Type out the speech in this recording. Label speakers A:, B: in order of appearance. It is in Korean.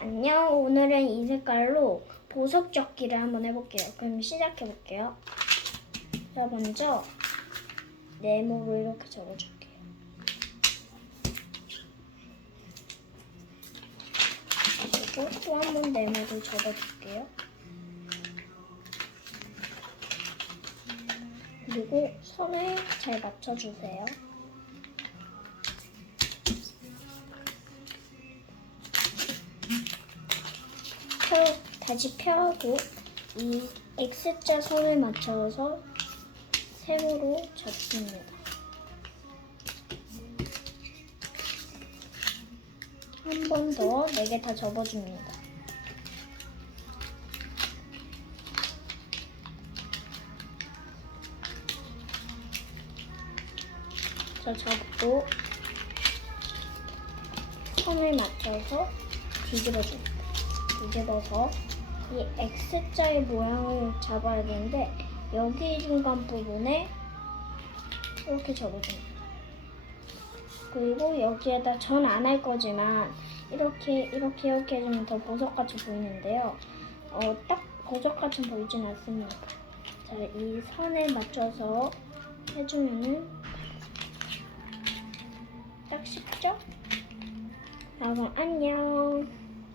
A: 안녕. 오늘은 이 색깔로 보석 접기를 한번 해볼게요. 그럼 시작해볼게요. 자, 먼저 네모로 이렇게 접어줄게요. 그리고 또 한 번 네모를 접어줄게요. 그리고 선을 잘 맞춰주세요. 펴, 다시 펴고 이 X자 선을 맞춰서 세모로 접습니다. 한 번 더 네 개 다 접어줍니다. 저 접고 선을 맞춰서 뒤집어줍니다. 뒤집어서 이 X자의 모양을 잡아야 되는데 여기 중간 부분에 이렇게 접어줍니다. 그리고 여기에다 전 안 할 거지만 이렇게 이렇게 이렇게 해주면 더 보석같이 보이는데요. 어, 딱 보석같이 보이진 않습니다. 자, 이 선에 맞춰서 해주면은 딱 쉽죠? 자, 그럼 안녕.